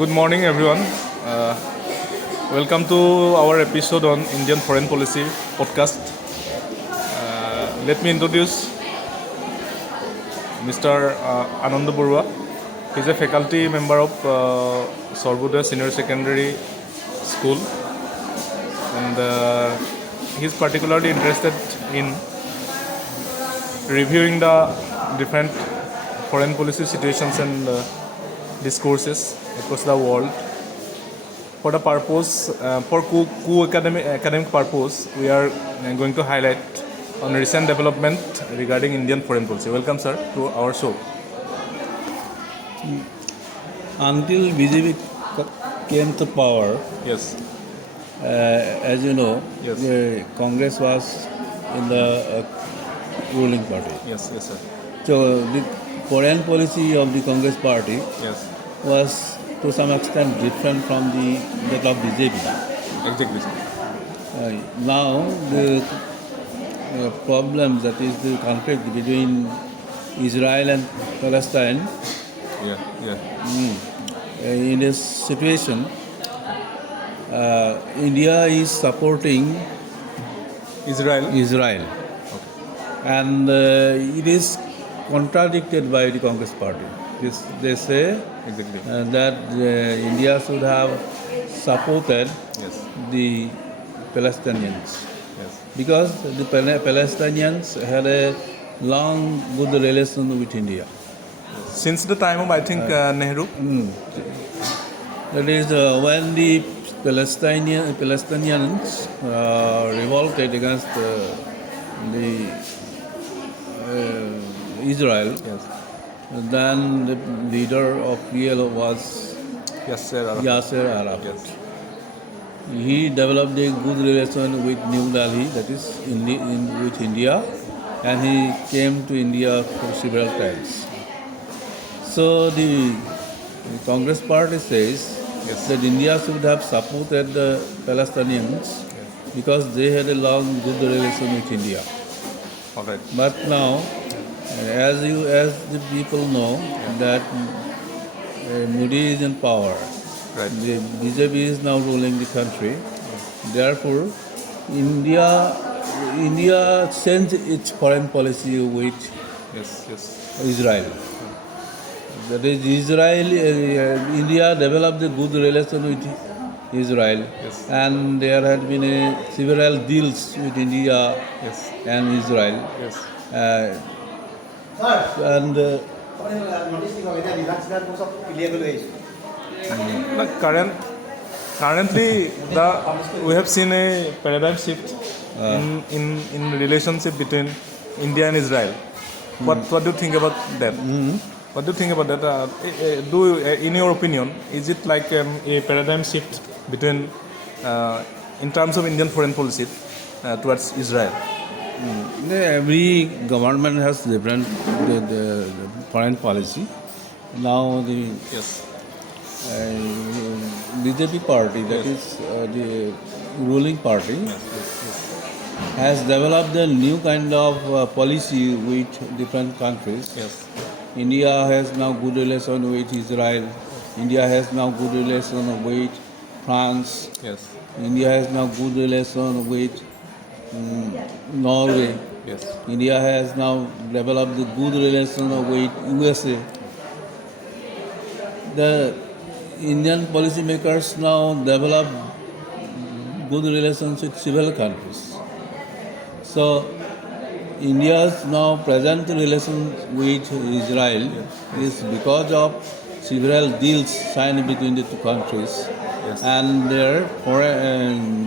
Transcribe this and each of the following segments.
Good morning, everyone. Uh, Welcome to our episode on Indian foreign policy podcast. Let me introduce Mr. Ananda Barua. He's a faculty member of Sarvodaya Senior Secondary School, and he's particularly interested in reviewing the different foreign policy situations and discourses across the world. For the purpose, for academic purpose, we are going to highlight on recent development regarding Indian foreign policy. Welcome, sir, to our show. Until BJP came to power, Yes, as you know, Yes. the Congress was in the ruling party. yes, yes, sir. So the foreign policy of the Congress party Yes, was to some extent different from that of BJP. exactly, sir. Now the problem, that is the conflict between Israel and Palestine, Yeah, yeah. in this situation, India is supporting Israel. Israel, and it is contradicted by the Congress party. They say Exactly. that India should have supported Yes, the Palestinians yes. because the Palestinians had a long good relation with India. Since the time of, I think, Nehru. That is when the Palestinians revolted against the Israel. Yes, Then the leader of PLO was yes, sir. Yasser Arafat. Yes, He developed a good relation with New Delhi, that is with India, and he came to India for several times. So the Congress party says Yes. that India should have supported the Palestinians because they had a long good relation with India. all right. But now, as the people know, that Modi is in power. Right. The BJP is now ruling the country. Therefore, India changed its foreign policy with Yes, yes. Israel. That is, India developed a good relation with Israel, Yes. and there had been several deals with India Yes, and Israel. yes. And Currently, we have seen a paradigm shift in relationship between India and Israel. What do you think about that? What do you think about that? In your opinion, is it like a paradigm shift between, in terms of Indian foreign policy, towards Israel? every government has different the foreign policy. Now the Yes. BJP party, that is the ruling party, has developed a new kind of policy with different countries. Yes. India has now good relation with Israel. India has now good relation with France. Yes. India has now good relation with Norway. Yes. India has now developed a good relation with USA. The Indian policymakers now develop good relations with several countries. So India's now present relation with Israel is because of several deals signed between the two countries, Yes. and their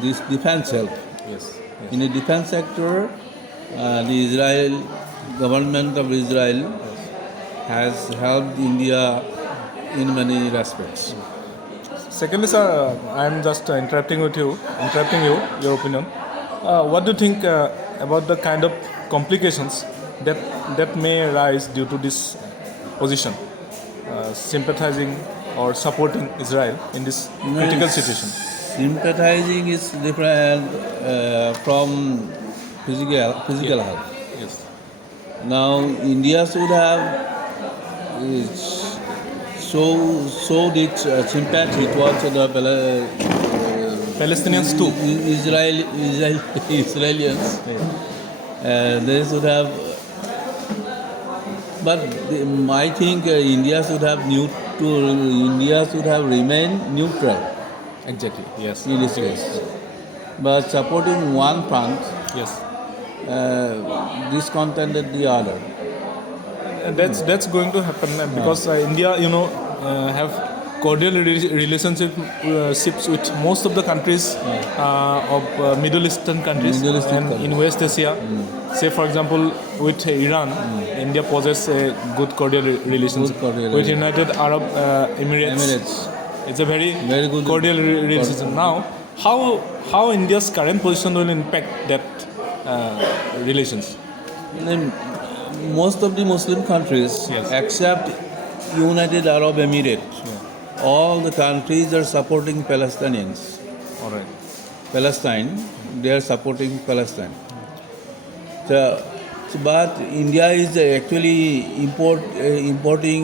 this defense help. Yes. In the defense sector, the government of Israel has helped India in many respects. Secondly, sir, I am just interrupting you, your opinion. What do you think about the kind of complications that may arise due to this position, sympathizing or supporting Israel in this critical situation? Sympathizing is different from physical health. Yes. Now, India showed its sympathy towards the Palestinians too. Israelis. They should have, but I think India should have remained neutral Exactly. Yes. in this case. But supporting one front Yes. discontented the other. And that's going to happen because India, have cordial relationships with most of the countries of Middle Eastern countries Middle Eastern and countries. in West Asia. Say, for example, with Iran, India possesses a good cordial relationship. Good cordial With relationship. United Arab Emirates, Emirates. it's a very, Very good cordial relationship. Now, how India's current position will impact that relations? Then most of the Muslim countries, Yes. except United Arab Emirates, all the countries are supporting Palestinians. All right. Palestine, they are supporting Palestine. But India is actually importing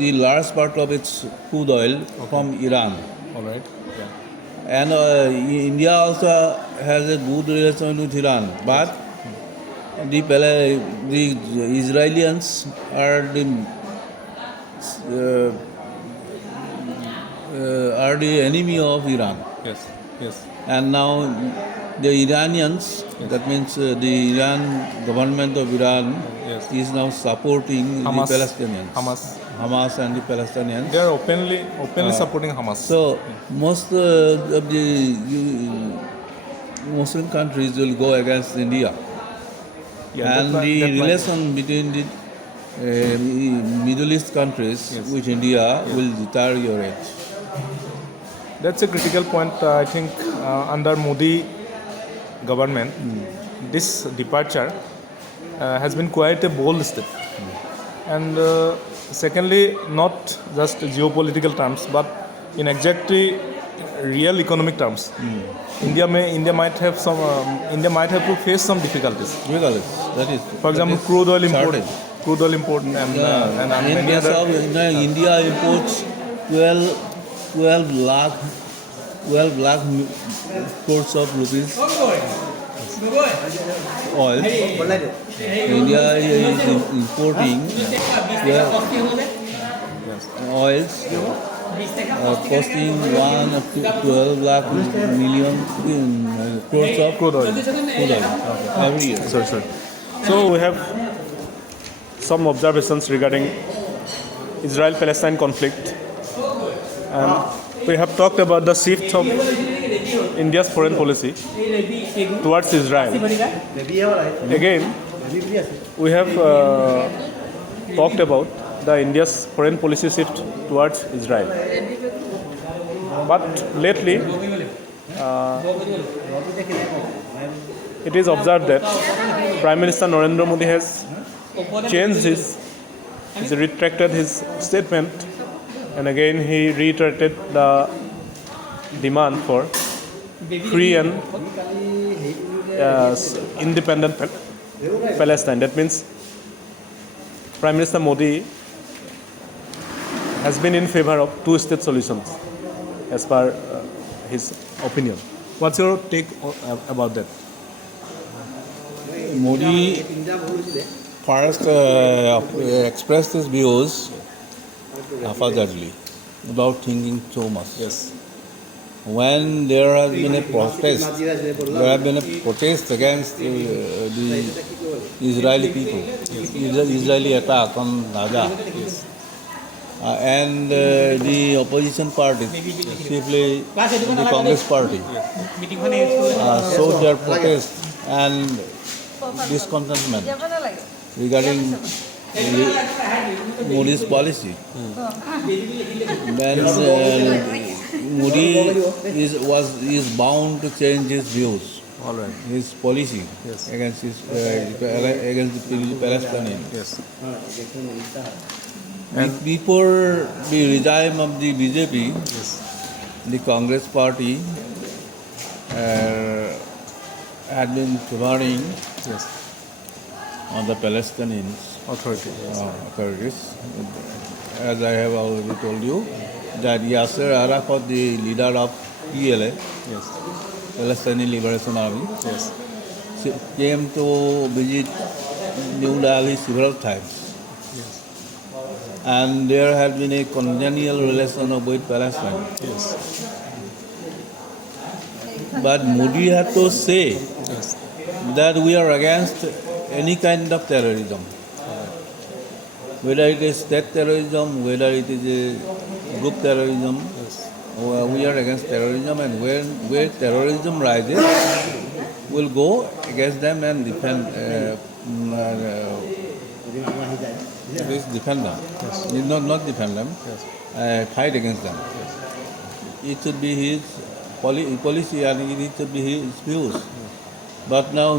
the large part of its crude oil from Iran. All right. Yeah. And India also has a good relation with Iran. But the Israelis are the enemy of Iran. Yes. Yes. And now the Iranians, that means the Iran government of Iran Yes. is now supporting Hamas. the Palestinians. Hamas and the Palestinians. They are openly supporting Hamas. So most of the Muslim countries will go against India. Yeah, And that the might- relation between the Middle East countries Yes. with India will deteriorate. That's a critical point. I think under Modi government, this departure has been quite a bold step. And secondly, not just geopolitical terms, but in exactly real economic terms. India might have to face some difficulties. Regardless, that is. For example, that is crude oil import, certain. and In many case other. of India imports 12 lakh crores of rupees oil. India is importing oils costing 12 lakh million crores of Crude oil. every year. Sorry. So we have some observations regarding Israel-Palestine conflict, and we have talked about the shift of India's foreign policy towards Israel. Again, we have talked about the India's foreign policy shift towards Israel. But lately, it is observed that Prime Minister Narendra Modi has changed he's retracted his statement, and again he reiterated the demand for free and independent Palestine. That means Prime Minister Modi has been in favor of two-state solutions, as per his opinion. What's your take about that? Modi first expressed his views haphazardly, without thinking so much. Yes. When there has been a protest, against the Israeli people, Israeli attack on Gaza, and the opposition parties, chiefly the Congress party, showed their protest and discontentment regarding Modi's policy. Then Modi is bound to change his views, All right. his policy Yes. against against the Palestinians. Yes. Before the regime of the BJP, Yes. the Congress party had been favoring Yes. on the Palestinians Authority. Yes. authorities, as I have already told you, that Yasser Arafat, the leader of PLA, Yes. Palestinian Liberation Army, Yes. came to visit New Delhi several times. Yes. And there had been a congenial relation with Palestine. Yes. But Modi had to say Yes. that we are against any kind of terrorism, whether it is state terrorism, whether it is a group terrorism. Yes. We are against terrorism, and where terrorism rises, we'll go against them and defend. Defend them. Yes. Not defend them. Yes. Fight against them. It should be his policy, and it should be his views. But now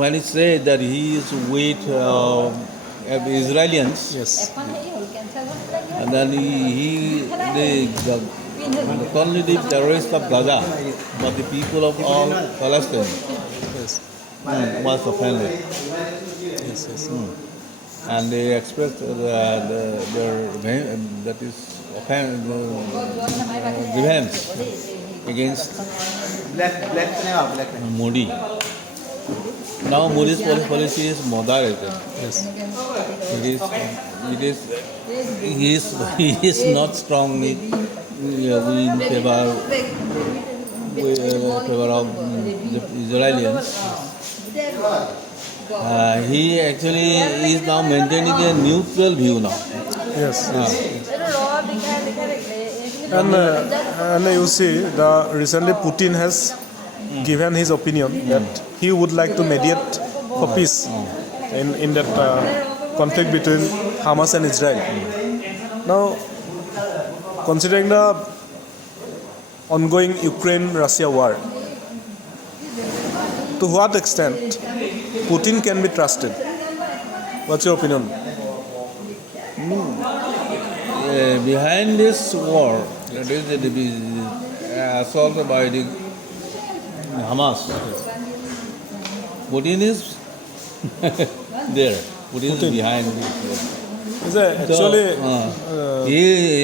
when he said that he is with Israelis, Yes. and then only the terrorists of Gaza, but the people of all Palestine Yes. was offended. Yes. Yes. And they expressed their grievance against Modi. Now Modi's policy is moderated. Yes. He is not strongly in favor of the Israelis. He actually is now maintaining a neutral view now. Yes. And you see, recently Putin has given his opinion that he would like to mediate for peace in that conflict between Hamas and Israel. Now, considering the ongoing Ukraine-Russia war, to what extent Putin can be trusted? What's your opinion? Behind this war, that is the assault by the Hamas, Putin is there. Putin is behind this. Is it actually?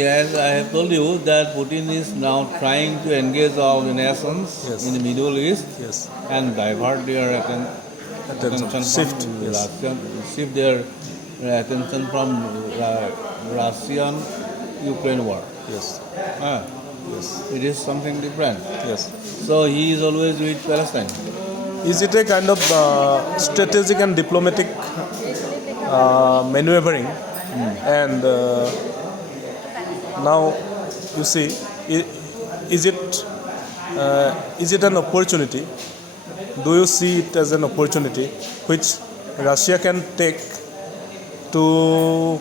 As I have told you, that Putin is now trying to engage all the nations Yes. in the Middle East Yes. and divert their attention Shift, from yes. shift their attention from Russian-Ukraine war. Yes. Yes. It is something different. Yes. So he is always with Palestine. Is it a kind of strategic and diplomatic maneuvering? And now you see, is it an opportunity? Do you see it as an opportunity which Russia can take to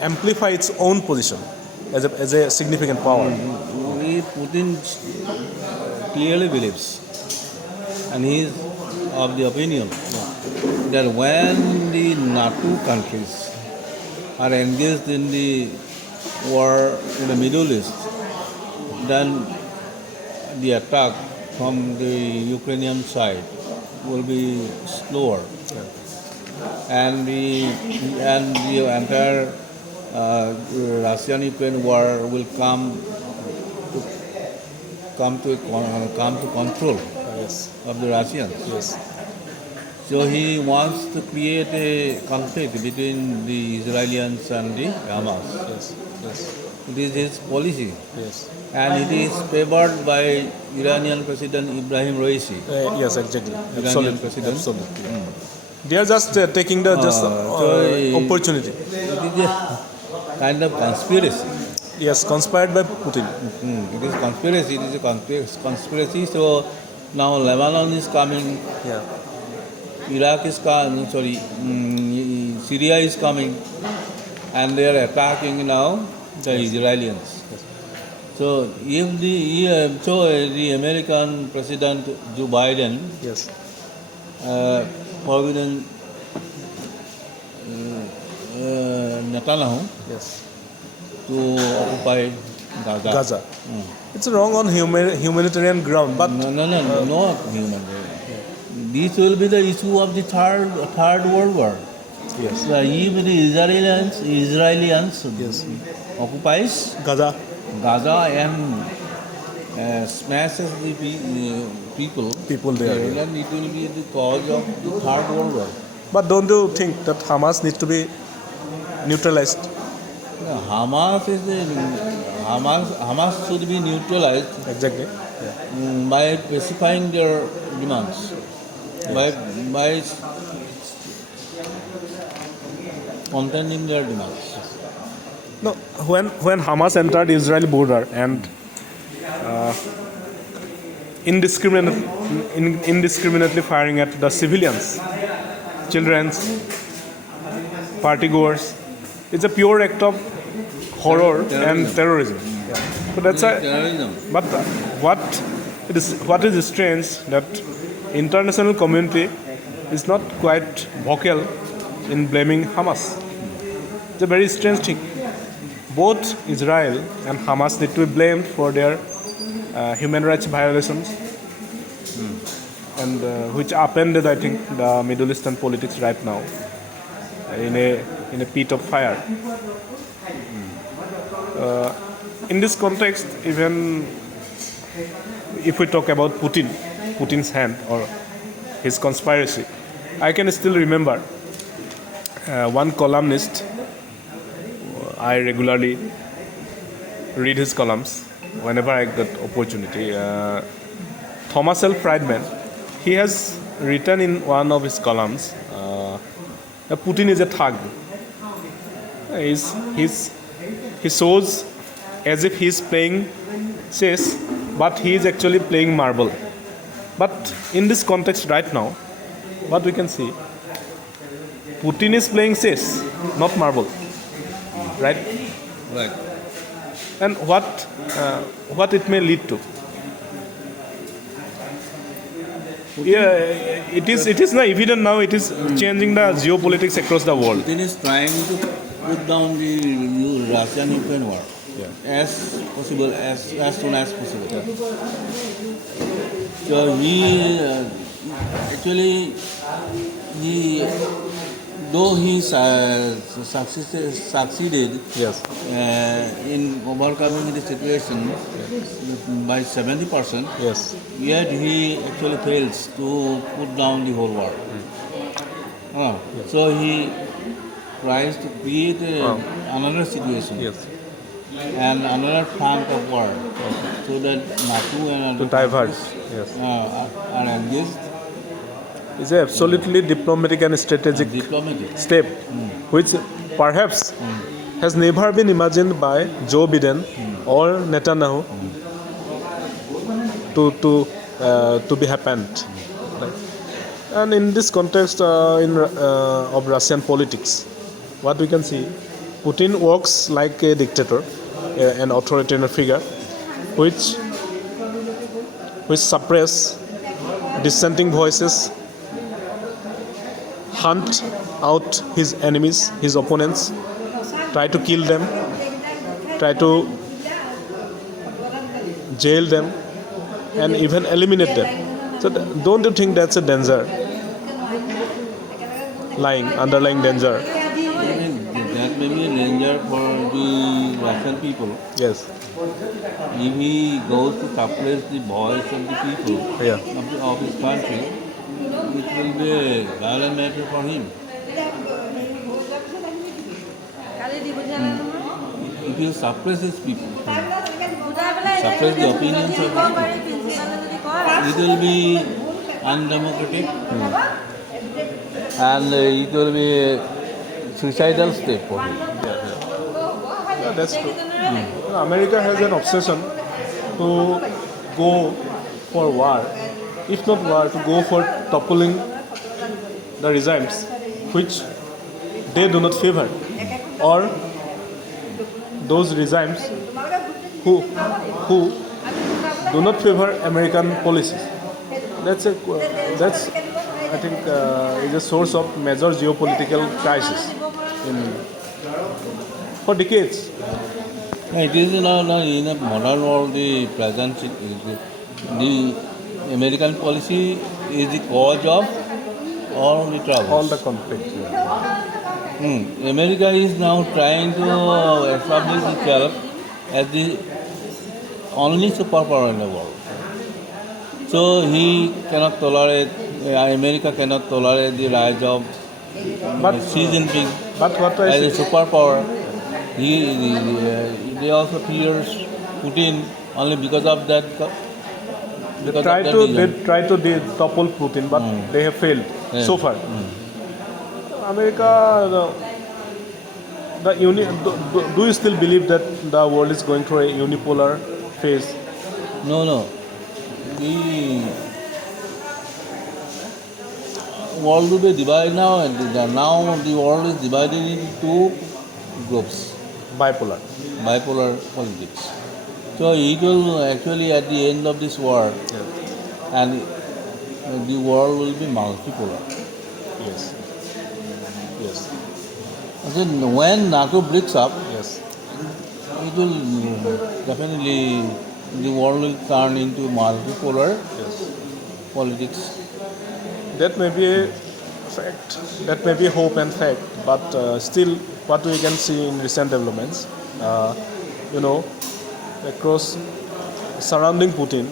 amplify its own position as a significant power? Putin clearly believes, and he is of the opinion that when the NATO countries are engaged in the war in the Middle East, then the attack from the Ukrainian side will be slower, and the entire Russian-Ukraine war will come to control Yes. of the Russians. Yes. So he wants to create a conflict between the Israelis and the Hamas. Yes. Yes. It is his policy, Yes. and it is favored by Iranian President Ibrahim Raisi. Yes, exactly. Iranian Absolutely. president. Absolutely. They are just taking the opportunity. It is a kind of conspiracy. Yes, conspired by Putin. It is conspiracy. It is a conspiracy. So now Lebanon is coming. Yeah. Iraq is coming. Syria is coming, and they are attacking now the Israelis. So if the American President Joe Biden Yes. forbidden Netanyahu Yes. to occupy Gaza. Gaza. It's wrong on humanitarian ground, but No, not human. This will be the issue of the third World War. Yes. So if the Israelians Yes. occupies Gaza. Gaza and smashes the people there. Yeah. then it will be the cause of the Third World War. But don't you think that Hamas needs to be neutralized? Hamas should be neutralized Exactly. by specifying their demands, by containing their demands. No, when Hamas entered the Israeli border and indiscriminately firing at the civilians, children, partygoers, it's a pure act of horror and terrorism. So that's a. Terrorism. But what is strange that international community is not quite vocal in blaming Hamas. It's a very strange thing. Both Israel and Hamas need to be blamed for their human rights violations, and which upended, I think, the Middle Eastern politics right now in a pit of fire. In this context, even if we talk about Putin's hand or his conspiracy, I can still remember one columnist. I regularly read his columns whenever I get opportunity. Thomas L. Friedman, he has written in one of his columns that Putin is a thug. He shows as if he is playing chess, but he is actually playing marble. But in this context right now, what we can see, Putin is playing chess, not marble, right? Right. And what it may lead to. Yeah, it is not evident now. It is changing the geopolitics across the world. Putin is trying to put down the Russian-Ukraine war as possible, as soon as possible. So he though he succeeded Yes. in overcoming the situation by 70%, Yes. yet he actually fails to put down the whole war. So he tries to create another situation and another front of war, so that NATO and To other divert. countries, Yes. are engaged. It's a absolutely diplomatic and strategic Diplomatic. step, which perhaps has never been imagined by Joe Biden or Netanyahu to be happened. Right? And in this context, of Russian politics, what we can see, Putin works like a dictator, an authoritarian figure, which suppress dissenting voices, hunt out his enemies, his opponents, try to kill them, try to jail them, and even eliminate them. So don't you think that's a danger? Underlying danger. That may be a danger for the Russian people. Yes. If he goes to suppress the voice of the people of his country, it will be a violent matter for him. If you suppress his people, suppress the opinions of his people, it will be undemocratic and it will be a suicidal step for him. Yeah, that's true. America has an obsession to go for war, if not war, to go for toppling the regimes which they do not favor, or those regimes who do not favor American policies. That's I think is a source of major geopolitical crisis for decades. It is now in a modern world, the present the American policy is the cause of all the troubles. All the conflict. America is now trying to establish itself as the only superpower in the world. So he cannot tolerate, America cannot tolerate the rise of But Xi Jinping but what I as a say, superpower. They also fears Putin only because of that. they try to topple Putin, but they have failed Yeah. so far. America, do you still believe that the world is going through a unipolar phase? No. The world will be divided now, and now the world is divided into two groups, Bipolar. bipolar politics. So it will actually at the end of this war, and the world will be multipolar. Yes. Yes. Then when NATO breaks up, Yes. it will definitely, the world will turn into multipolar Yes. politics. That may be a fact. That may be hope and fact. But still, what we can see in recent developments, across surrounding Putin,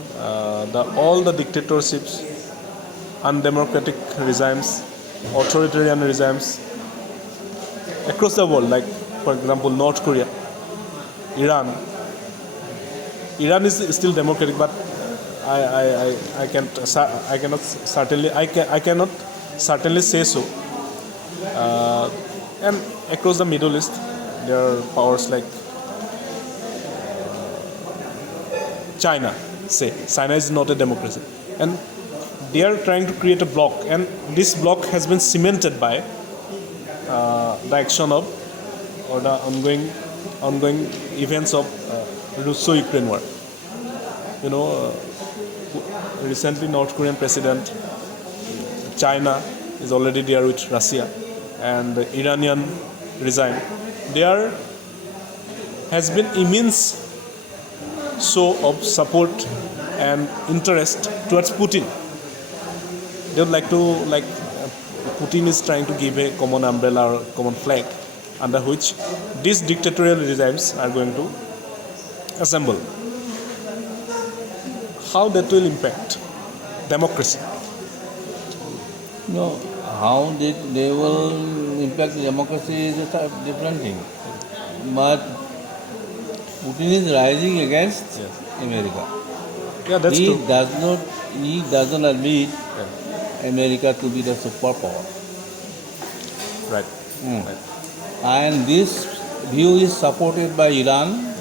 all the dictatorships, undemocratic regimes, authoritarian regimes across the world, like for example North Korea, Iran. Iran is still democratic, but I cannot certainly say so. And across the Middle East, there are powers like China. China is not a democracy, and they are trying to create a bloc, and this bloc has been cemented by the action of or the ongoing events of Russo-Ukraine war. Recently North Korean president, China is already there with Russia, and the Iranian regime. There has been immense show of support and interest towards Putin. They would like to, Putin is trying to give a common umbrella or common flag under which these dictatorial regimes are going to assemble. How that will impact democracy? No, how they will impact democracy is a different thing. But Putin is rising against America. Yeah, that's He true. does not admit America to be the superpower. Right. And this view is supported by Iran,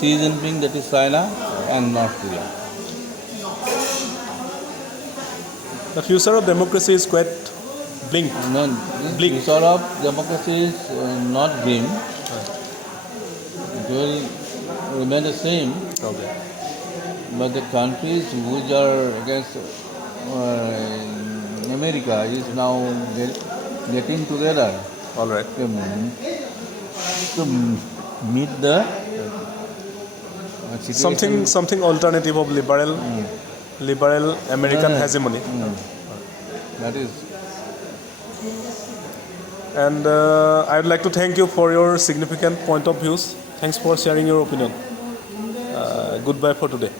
Xi Jinping, that is China, and North Korea. The future of democracy is quite bleak. No, Bleak. the future of democracy is not grim. It will remain the same. Okay. But the countries which are against America is now getting together All right. to meet the situation. Something alternative of liberal American hegemony. That is. And I would like to thank you for your significant point of views. Thanks for sharing your opinion. Goodbye for today.